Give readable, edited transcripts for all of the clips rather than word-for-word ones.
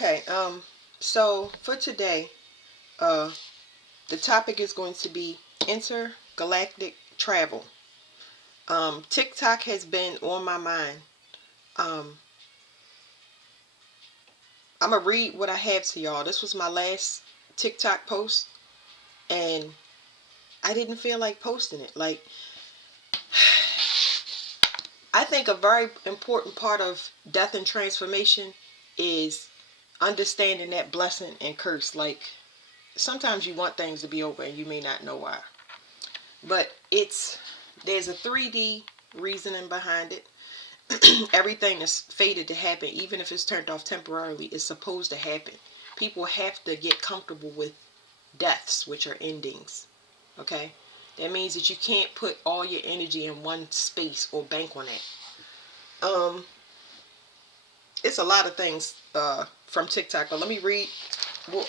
Okay, so for today, the topic is going to be intergalactic travel. TikTok has been on my mind. Um, I'm gonna read what I have to y'all. This was my last TikTok post, and I didn't feel like posting it. Like, I think a very important part of death and transformation is understanding that blessing and curse. Like, sometimes you want things to be over and you may not know why. But there's a 3D reasoning behind it. Everything is fated to happen, even if it's turned off temporarily, it's supposed to happen. People have to get comfortable with deaths, which are endings. Okay? That means that you can't put all your energy in one space or bank on it. It's a lot of things from TikTok, but let me read. Well,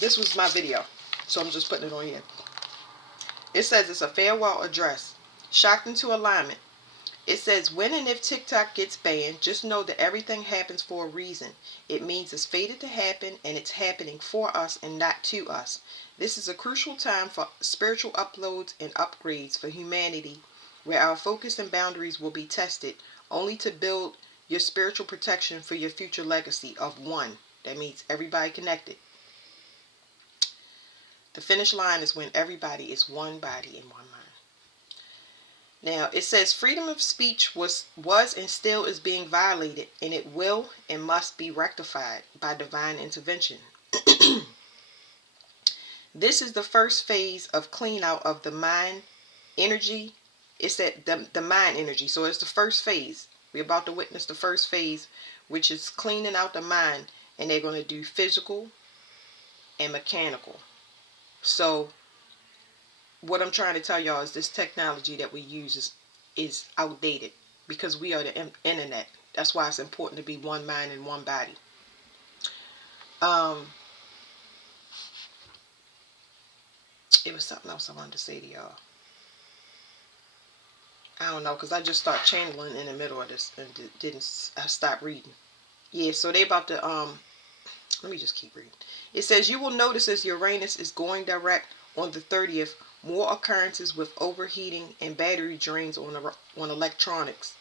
this was my video, so I'm just putting it on here. It says it's a farewell address. Shocked into alignment. It says, when and if TikTok gets banned, just know that everything happens for a reason. It means it's fated to happen, and it's happening for us and not to us. This is a crucial time for spiritual uploads and upgrades for humanity, where our focus and boundaries will be tested, only to build your spiritual protection for your future legacy of one. That means everybody connected. The finish line is when everybody is one body and one mind. Now, it says freedom of speech was and still is being violated, and it will and must be rectified by divine intervention. This is the first phase of clean out of the mind energy. It's that the mind energy. So it's the first phase. We're about to witness the first phase, which is cleaning out the mind, and they're going to do physical and mechanical. So what I'm trying to tell y'all is this technology that we use is outdated, because we are the internet. That's why it's important to be one mind and one body. It was something else I wanted to say to y'all. I don't know, because I just start channeling in the middle of this and I stopped reading. Yeah, so they about to let me just keep reading. It says, you will notice as Uranus is going direct on the 30th, more occurrences with overheating and battery drains on electronics.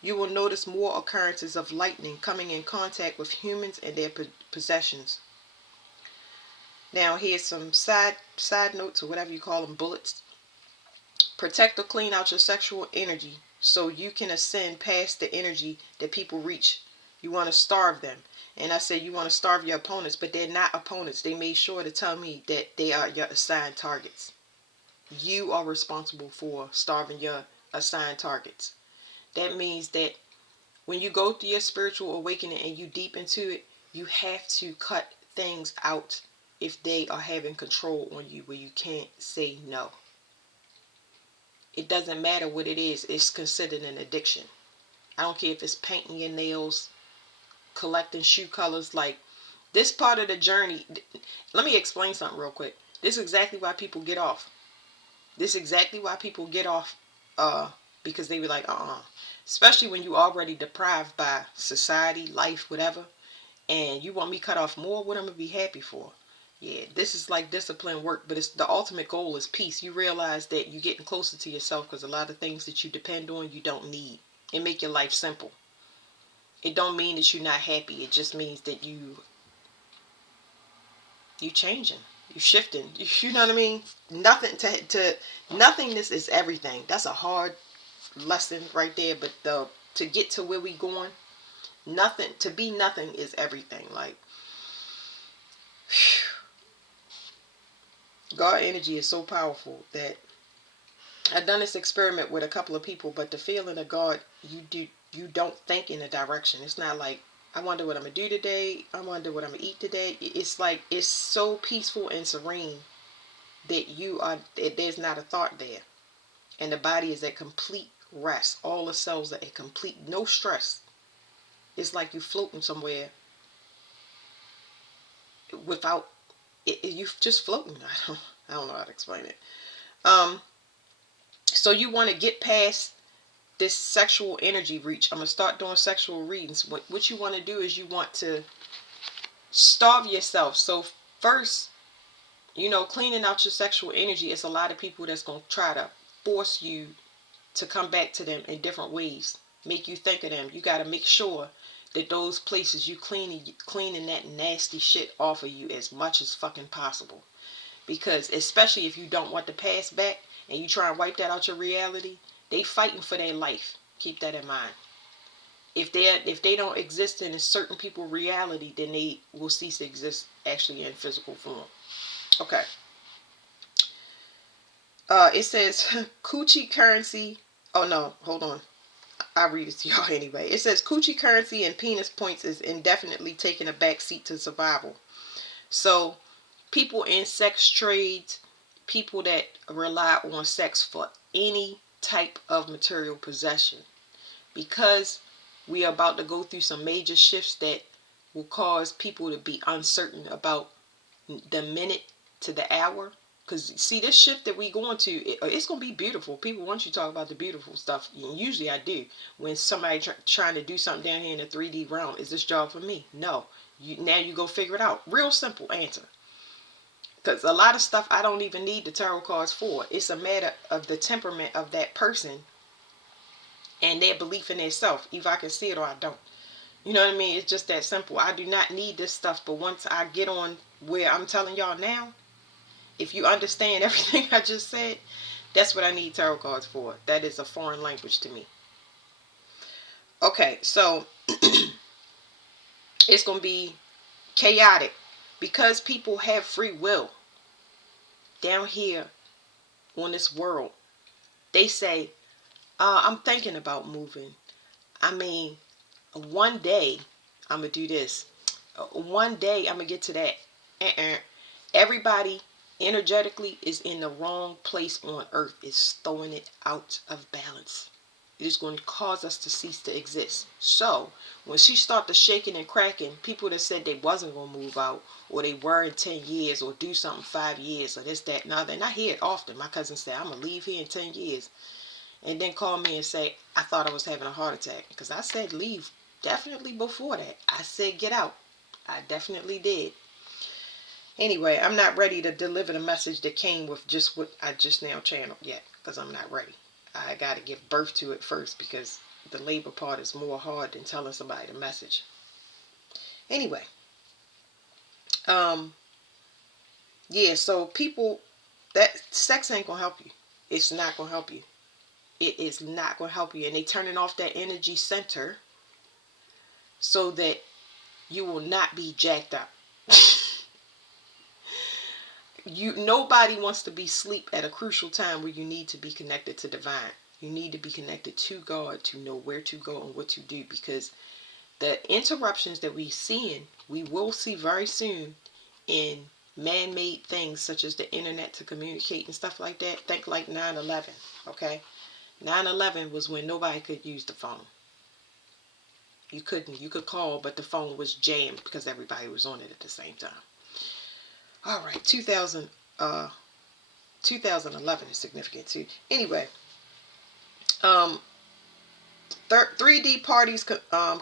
You will notice more occurrences of lightning coming in contact with humans and their possessions. Now, here's some side notes, or whatever you call them, bullets. Protect or clean out your sexual energy so you can ascend past the energy that people reach. You want to starve them. And I said you want to starve your opponents, but they're not opponents. They made sure to tell me that they are your assigned targets. You are responsible for starving your assigned targets. That means that when you go through your spiritual awakening and you deep into it, you have to cut things out if they are having control on you, where you can't say no. It doesn't matter what it is, it's considered an addiction. I don't care if it's painting your nails, collecting shoe colors. Like, this part of the journey, let me explain something real quick. This is exactly why people get off. This is exactly why people get off, because they be like, especially when you already deprived by society, life, whatever, and you want me cut off more. What I'm gonna be happy for? Yeah, this is like discipline work, but it's the ultimate goal is peace. You realize that you're getting closer to yourself, because a lot of things that you depend on, you don't need. It make your life simple. It don't mean that you're not happy. It just means that you changing, you shifting. You know what I mean? Nothing to nothingness is everything. That's a hard lesson right there. But to get to where we going, nothing, to be nothing is everything. Like, God energy is so powerful that I've done this experiment with a couple of people, but the feeling of God, you don't think in a direction. It's not like, I wonder what I'm gonna do today, I wonder what I'm gonna eat today. It's like, it's so peaceful and serene that there's not a thought there, and the body is at complete rest. All the cells are at complete, no stress. It's like you floating somewhere without you just floating. I don't know how to explain it. So you want to get past this sexual energy reach. I'm gonna start doing sexual readings. What you want to do is you want to starve yourself. So first, you know, cleaning out your sexual energy, it's a lot of people that's going to try to force you to come back to them in different ways, make you think of them. You got to make sure that those places you cleaning that nasty shit off of you as much as fucking possible. Because especially if you don't want the past back and you try and wipe that out your reality, they fighting for their life. Keep that in mind. If they don't exist in a certain people's reality, then they will cease to exist actually in physical form. Okay. It says coochie currency. Oh no, hold on. I'll read it to y'all anyway. It says coochie currency and penis points is indefinitely taking a backseat to survival. So people in sex trades, people that rely on sex for any type of material possession, because we are about to go through some major shifts that will cause people to be uncertain about the minute to the hour. Because see, this shift that we going to, it's going to be beautiful. People want you to talk about the beautiful stuff. Usually I do. When somebody trying to do something down here in the 3D realm, is this job for me? No. Now you go figure it out. Real simple answer. Because a lot of stuff I don't even need the tarot cards for. It's a matter of the temperament of that person and their belief in themselves. Either I can see it or I don't. You know what I mean? It's just that simple. I do not need this stuff. But once I get on where I'm telling y'all now, if you understand everything I just said, that's what I need tarot cards for. That is a foreign language to me. Okay, so it's going to be chaotic because people have free will down here on this world. They say, I'm thinking about moving. I mean, one day I'm going to do this. One day I'm going to get to that. Everybody energetically is in the wrong place on earth. It's throwing it out of balance. It is going to cause us to cease to exist. So when she started shaking and cracking, people that said they wasn't going to move out, or they were in 10 years, or do something 5 years, or this, that, and other. And I hear it often. My cousin said, I'm going to leave here in 10 years. And then call me and say, I thought I was having a heart attack. Because I said leave definitely before that. I said get out. I definitely did. Anyway, I'm not ready to deliver the message that came with just what I just now channeled yet. Because I'm not ready. I got to give birth to it first, because the labor part is more hard than telling somebody the message. Anyway. Yeah, so people, that sex ain't going to help you. It's not going to help you. It is not going to help you. And they turning off that energy center so that you will not be jacked up. Nobody wants to be asleep at a crucial time where you need to be connected to divine. You need to be connected to God to know where to go and what to do, because the interruptions that we seeing, we will see very soon in man-made things such as the internet to communicate and stuff like that. Think like 9/11, okay? 9/11 was when nobody could use the phone. You couldn't. You could call, but the phone was jammed because everybody was on it at the same time. All right, 2011 is significant too. Anyway, 3D parties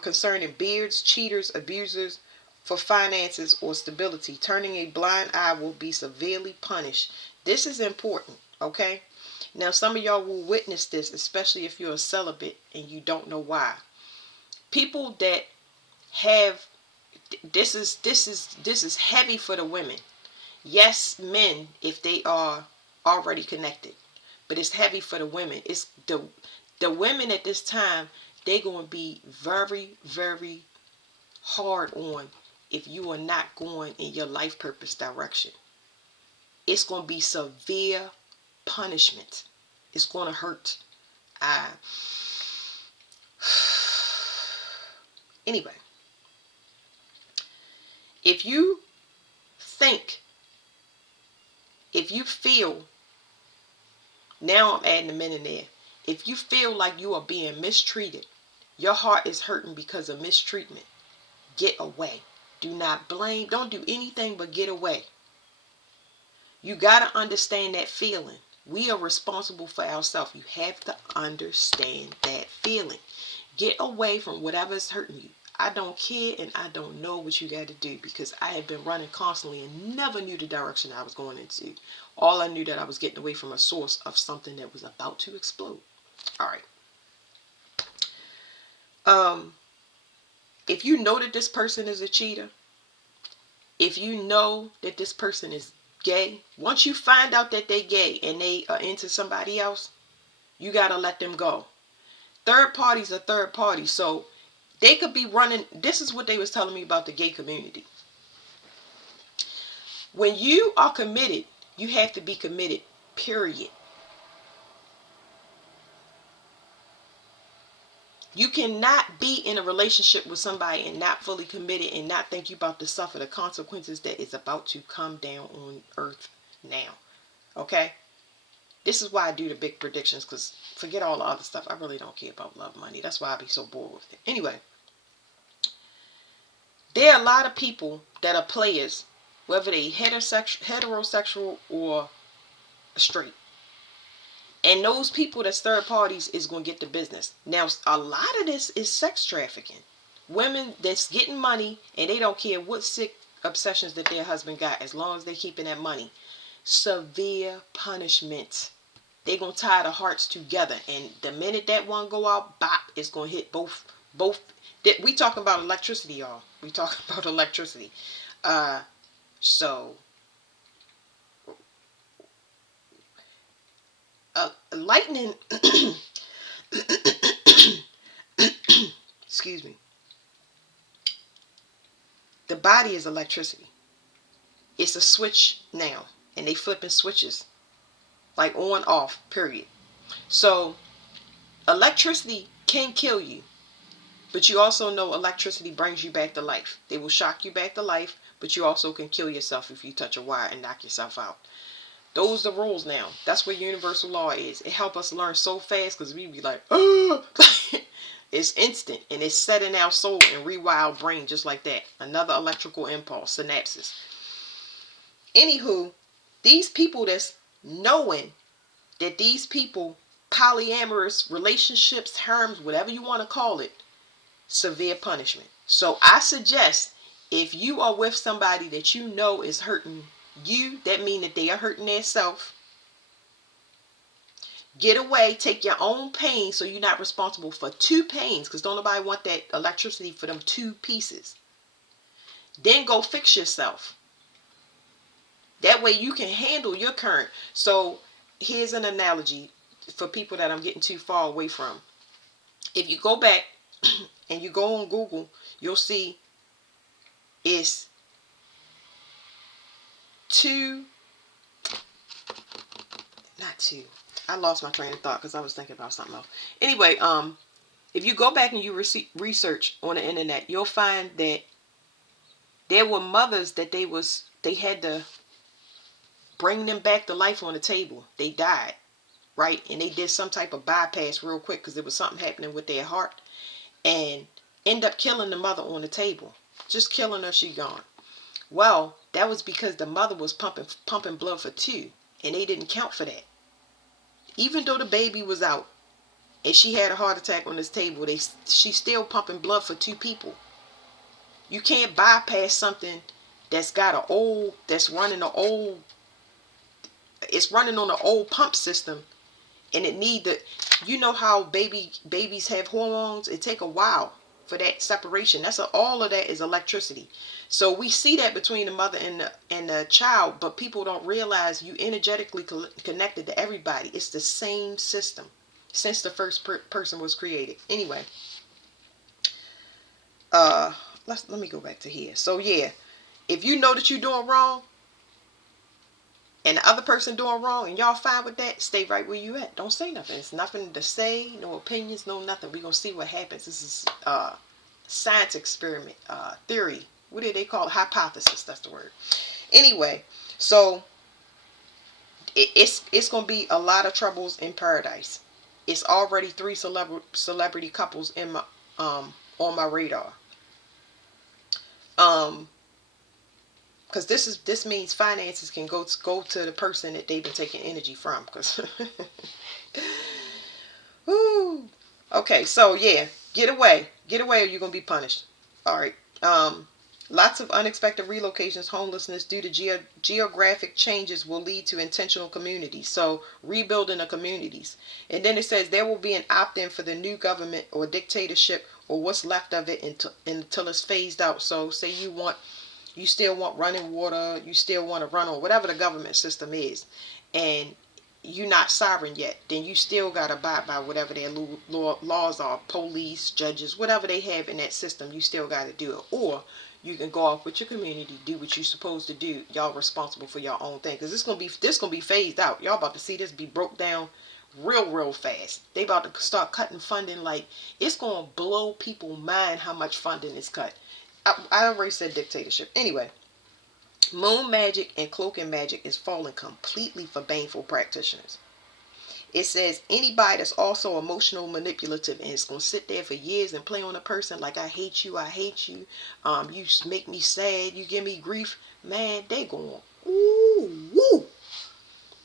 concerning beards, cheaters, abusers for finances or stability. Turning a blind eye will be severely punished. This is important, okay? Now, some of y'all will witness this, especially if you're a celibate and you don't know why. People that have this is heavy for the women. Yes, men if they are already connected, but it's heavy for the women. It's the women at this time. They're going to be very, very hard on if you are not going in your life purpose direction. It's going to be severe punishment. It's going to hurt. Anyway, if you feel, now I'm adding the men in there, if you feel like you are being mistreated, your heart is hurting because of mistreatment, get away. Do not blame. Don't do anything but get away. You got to understand that feeling. We are responsible for ourselves. You have to understand that feeling. Get away from whatever is hurting you. I don't care and I don't know what you got to do, because I had been running constantly and never knew the direction I was going into. All I knew that I was getting away from a source of something that was about to explode. All right. If you know that this person is a cheater, if you know that this person is gay, once you find out that they gay and they are into somebody else, you got to let them go. Third parties are third parties. So they could be running. This is what they was telling me about the gay community. When you are committed, you have to be committed, period. You cannot be in a relationship with somebody and not fully committed and not think you about to suffer the consequences that is about to come down on earth now. Okay? This is why I do the big predictions, because forget all the other stuff. I really don't care about love money. That's why I be so bored with it. Anyway, there are a lot of people that are players, whether they heterosexual or straight. And those people that's third parties is going to get the business. Now, a lot of this is sex trafficking. Women that's getting money and they don't care what sick obsessions that their husband got, as long as they keeping that money. Severe punishment. They going to tie the hearts together. And the minute that one go out, bop, it's going to hit both. We talking about electricity, y'all. We talking about electricity. So lightning excuse me, the body is electricity. It's a switch now, and they flipping switches like on off, period. So electricity can kill you, but you also know electricity brings you back to life. They will shock you back to life, but you also can kill yourself if you touch a wire and knock yourself out. Those are the rules now. That's what universal law is. It helps us learn so fast, because we be like, oh! It's instant, and it's set in our soul and rewire our brain just like that. Another electrical impulse, synapses. Anywho, these people that's knowing that these people, polyamorous relationships, terms, whatever you want to call it, severe punishment. So I suggest, if you are with somebody that you know is hurting you, that means that they are hurting themselves. Get away, take your own pain, so you're not responsible for two pains, because don't nobody want that electricity for them two pieces. Then go fix yourself. That way you can handle your current. So here's an analogy for people that I'm getting too far away from. If you go back and you go on Google, you'll see it's I lost my train of thought because I was thinking about something else. Anyway, if you go back and you research on the internet, you'll find that there were mothers that they had to bring them back to life on the table. They died, right? And they did some type of bypass real quick because there was something happening with their heart, and end up killing the mother on the table. Just killing her, she gone. Well, that was because the mother was pumping blood for two, and they didn't count for that. Even though the baby was out and she had a heart attack on this table, she's still pumping blood for two people. You can't bypass something that's running it's running on an old pump system, and it need the, you know how babies have hormones. It take a while for that separation. All of that is electricity. So we see that between the mother and the child, but people don't realize you energetically connected to everybody. It's the same system since the first person was created. Anyway, let me go back to here. So yeah, if you know that you're doing wrong and the other person doing wrong and y'all fine with that, stay right where you at. Don't say nothing. It's nothing to say, no opinions, no nothing. We're gonna see what happens. This is science experiment, theory. What do they call it? Hypothesis. That's the word. Anyway, so it's gonna be a lot of troubles in paradise. It's already 3 celebrity couples in my on my radar. Because this means finances can go to the person that they've been taking energy from. Because woo. Okay, so yeah, get away, or you're gonna be punished. All right. Lots of unexpected relocations, homelessness due to geographic changes will lead to intentional communities. So rebuilding the communities. And then it says there will be an opt-in for the new government or dictatorship or what's left of it until it's phased out. So say you still want running water, you still want to run on whatever the government system is, and you're not sovereign yet, then you still got to abide by whatever their laws are, police, judges, whatever they have in that system, you still got to do it. Or you can go off with your community, do what you're supposed to do. Y'all responsible for your own thing, because this gonna be phased out. Y'all about to see this be broke down real fast. They about to start cutting funding. Like, it's gonna blow people's mind how much funding is cut. I already said dictatorship. Anyway, moon magic and cloaking magic is falling completely for baneful practitioners. It says anybody that's also emotional manipulative and is going to sit there for years and play on a person like, I hate you, you make me sad, you give me grief, man, they going, ooh, woo.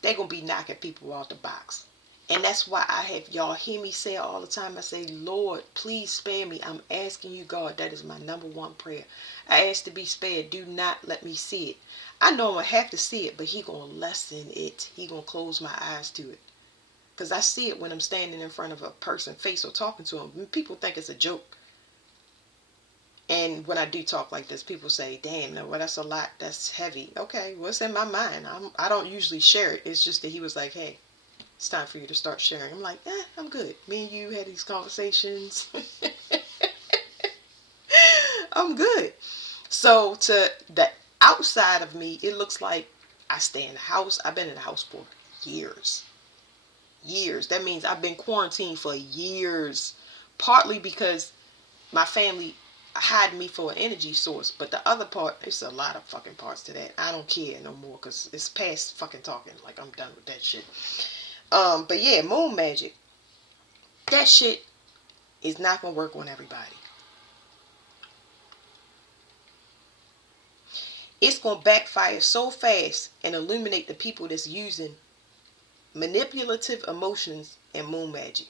They going to be knocking people out the box. And that's why I have y'all hear me say all the time. I say, Lord, please spare me. I'm asking you, God. That is my number one prayer. I ask to be spared. Do not let me see it. I know I'm going to have to see it, but he going to lessen it. He going to close my eyes to it. Because I see it when I'm standing in front of a person face or talking to them. People think it's a joke. And when I do talk like this, people say, damn, no, well, that's a lot. That's heavy. Okay, what's in my mind? I don't usually share it. It's just that he was like, hey, it's time for you to start sharing. I'm like, I'm good. Me and you had these conversations. I'm good. So to the outside of me, it looks like I stay in the house. I've been in the house for years. Years. That means I've been quarantined for years. Partly because my family hide me for an energy source. But the other part, there's a lot of fucking parts to that. I don't care no more because it's past fucking talking. Like, I'm done with that shit. But yeah, moon magic. That shit is not gonna work on everybody. It's gonna backfire so fast and illuminate the people that's using manipulative emotions and moon magic.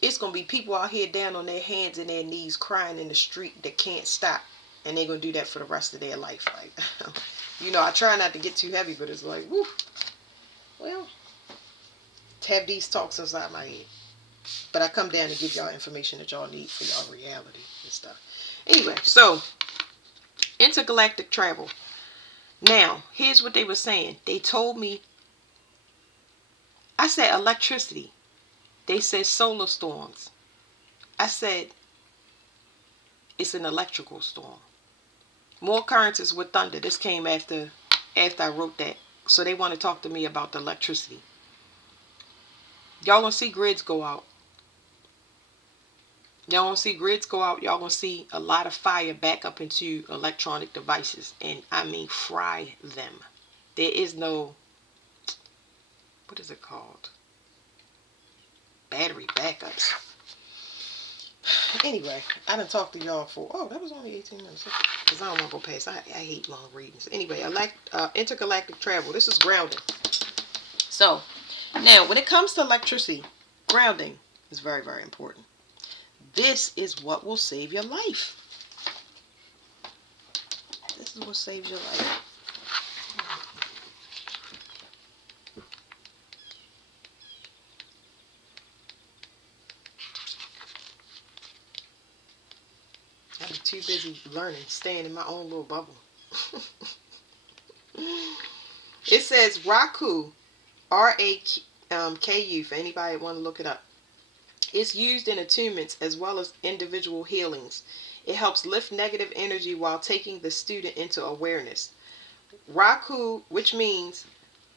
It's gonna be people out here down on their hands and their knees crying in the street that can't stop, and they're gonna do that for the rest of their life. Like, I try not to get too heavy, but it's like, woo. Well, to have these talks inside my head. But I come down to give y'all information that y'all need for y'all reality and stuff. Anyway, so intergalactic travel. Now, here's what they were saying. They told me, I said electricity. They said solar storms. I said it's an electrical storm. More occurrences with thunder. This came after I wrote that. So they want to talk to me about the electricity. Y'all gonna see grids go out. Y'all gonna see grids go out. Y'all gonna see a lot of fire back up into electronic devices. And I mean fry them. There is no, what is it called? Battery backups. Anyway, I done talked to y'all for, that was only 18 minutes. Because I don't want to go past. I hate long readings. Anyway, intergalactic travel. This is grounding. So, now, when it comes to electricity, grounding is very, very important. This is what will save your life. This is what saves your life. I'm too busy learning, staying in my own little bubble. It says Raku, R-A-K-U, for anybody that want to look it up. It's used in attunements as well as individual healings. It helps lift negative energy while taking the student into awareness. Raku, which means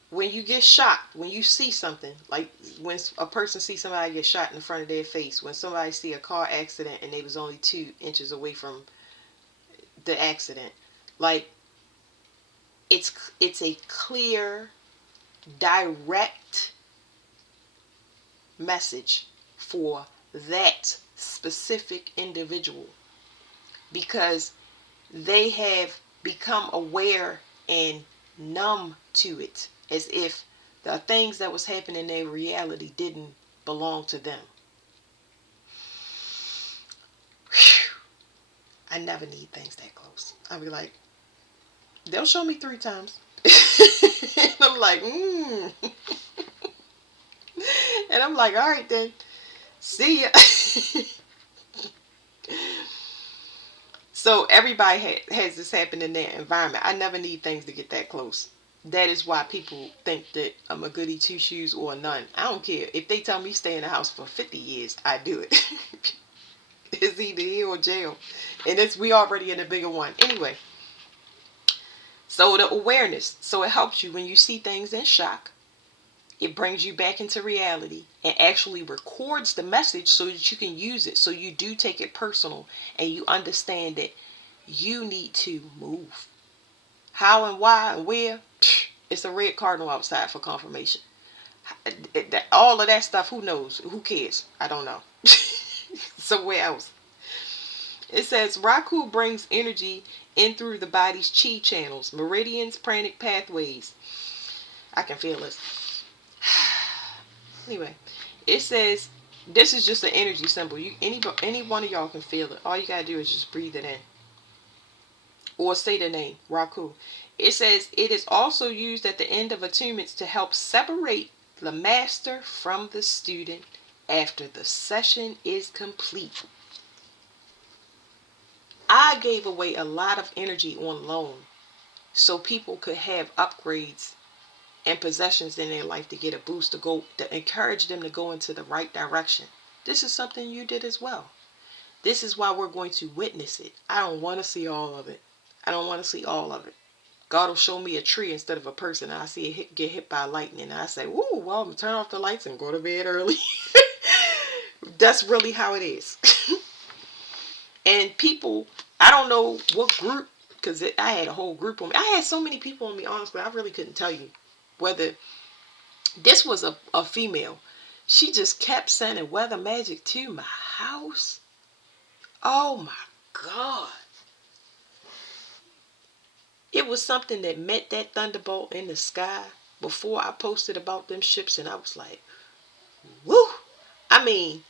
when you get shot, when you see something, like when a person sees somebody get shot in front of their face, when somebody see a car accident and they was only 2 inches away from the accident, like it's a clear, direct message for that specific individual, because they have become aware and numb to it, as if the things that was happening in their reality didn't belong to them. I never need things that close. I'll be like, they'll show me 3 times. And I'm like, And I'm like, all right then. See ya. So everybody has this happen in their environment. I never need things to get that close. That is why people think that I'm a goody two shoes or a nun. I don't care. If they tell me stay in the house for 50 years, I do it. It's either here or jail. And we already in a bigger one. Anyway, so the awareness. So it helps you when you see things in shock. It brings you back into reality and actually records the message so that you can use it. So you do take it personal and you understand that you need to move. How and why and where? It's a red cardinal outside for confirmation. All of that stuff, who knows? Who cares? I don't know. Somewhere else. It says Raku brings energy in through the body's chi channels, meridians, pranic pathways. I can feel this. Anyway, it says this is just an energy symbol. Any one of y'all can feel it. All you gotta do is just breathe it in. Or say the name, Raku. It says it is also used at the end of attunements to help separate the master from the student after the session is complete. I gave away a lot of energy on loan so people could have upgrades and possessions in their life to get a boost to encourage them to go into the right direction. This is something you did as well. This is why we're going to witness it. I don't want to see all of it. I don't want to see all of it. God will show me a tree instead of a person, and I see it get hit by lightning, and I say, "Woo, well, I'm gonna turn off the lights and go to bed early." That's really how it is. And people, I don't know what group, because I had a whole group on me. I had so many people on me, honestly, I really couldn't tell you whether this was a female. She just kept sending weather magic to my house. Oh my God. It was something that met that thunderbolt in the sky before I posted about them ships, and I was like, woo. I mean,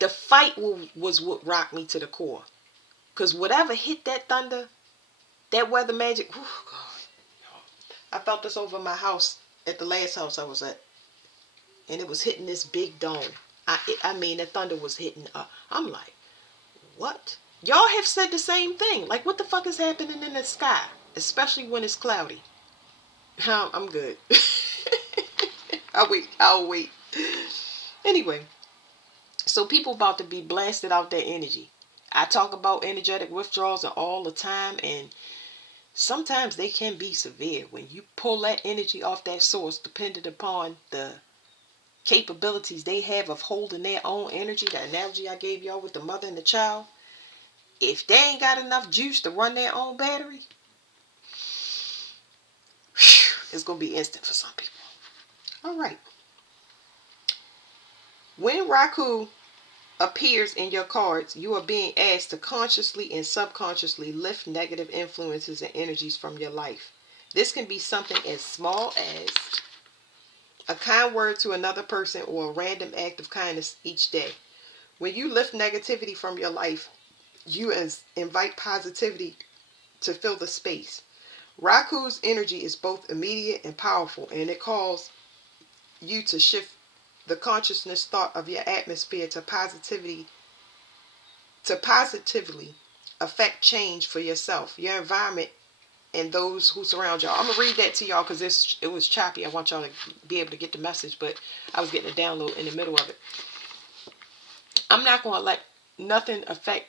the fight was what rocked me to the core. Because whatever hit that thunder, that weather magic, oh God. I felt this over my house at the last house I was at. And it was hitting this big dome. I mean, the thunder was hitting. I'm like, what? Y'all have said the same thing. Like, what the fuck is happening in the sky? Especially when it's cloudy. I'm good. I'll wait. Anyway, so people about to be blasted out their energy. I talk about energetic withdrawals all the time, and sometimes they can be severe. When you pull that energy off that source, depending upon the capabilities they have of holding their own energy, the analogy I gave y'all with the mother and the child, if they ain't got enough juice to run their own battery, it's going to be instant for some people. All right. When Raku appears in your cards, you are being asked to consciously and subconsciously lift negative influences and energies from your life. This can be something as small as a kind word to another person or a random act of kindness each day. When you lift negativity from your life, you invite positivity to fill the space. Raku's energy is both immediate and powerful, and it calls you to shift the consciousness thought of your atmosphere to positively affect change for yourself, your environment, and those who surround y'all. I'm going to read that to y'all because it was choppy. I want y'all to be able to get the message, but I was getting a download in the middle of it. I'm not going to let nothing affect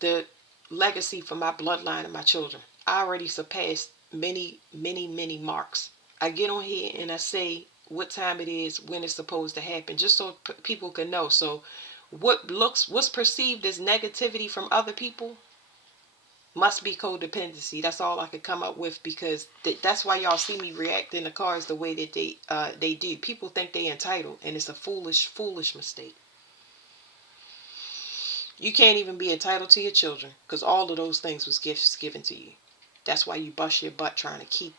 the legacy for my bloodline and my children. I already surpassed many, many, many marks. I get on here and I say what time it is, when it's supposed to happen, just so people can know. So what's perceived as negativity from other people must be codependency. That's all I could come up with, because that's why y'all see me react in the cards the way that they do. People think they entitled, and it's a foolish mistake. You can't even be entitled to your children, because all of those things was gifts given to you. That's why you bust your butt trying to keep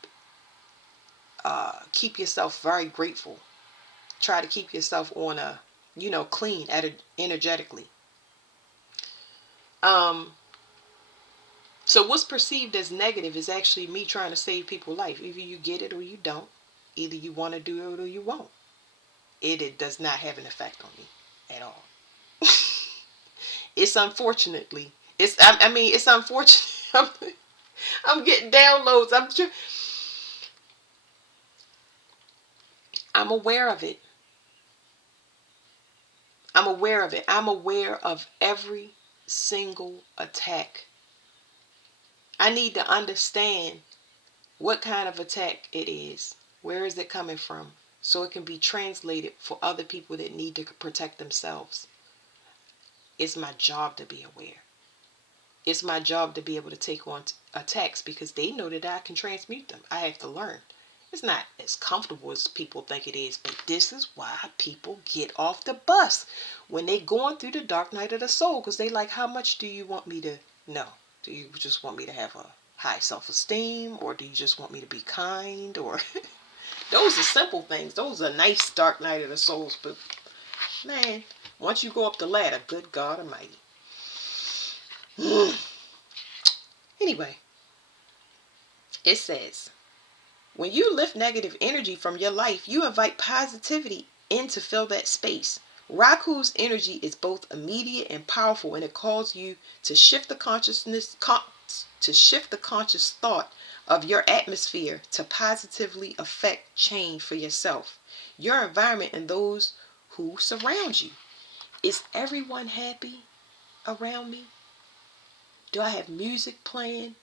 yourself very grateful. Try to keep yourself on a, clean energetically. So what's perceived as negative is actually me trying to save people's life. Either you get it or you don't. Either you want to do it or you won't. It does not have an effect on me at all. It's unfortunately, I mean, it's unfortunate. I'm getting downloads. I'm aware of it. I'm aware of it. I'm aware of every single attack. I need to understand what kind of attack it is. Where is it coming from? So it can be translated for other people that need to protect themselves. It's my job to be aware. It's my job to be able to take on attacks because they know that I can transmute them. I have to learn. It's not as comfortable as people think it is, but this is why people get off the bus when they going through the dark night of the soul, because they like, how much do you want me to know? Do you just want me to have a high self-esteem, or do you just want me to be kind? Or those are simple things. Those are nice dark night of the souls, but man, once you go up the ladder, good God Almighty. Anyway, it says, when you lift negative energy from your life, you invite positivity in to fill that space. Raku's energy is both immediate and powerful, and it calls you to shift the conscious thought of your atmosphere to positively affect change for yourself, your environment, and those who surround you. Is everyone happy around me? Do I have music playing?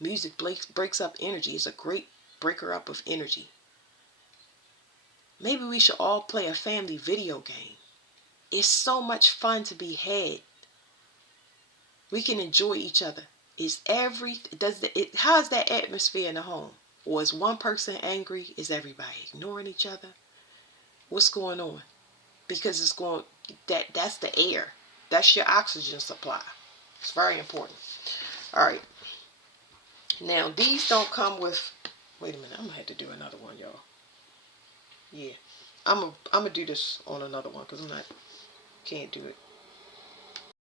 Music breaks up energy. It's a great breaker up of energy. Maybe we should all play a family video game. It's so much fun to be had. We can enjoy each other. How's that atmosphere in the home? Or is one person angry? Is everybody ignoring each other? What's going on? Because that's the air. That's your oxygen supply. It's very important. All right. Now, these don't come with... Wait a minute. I'm going to have to do another one, y'all. Yeah. I'm gonna do this on another one because can't do it.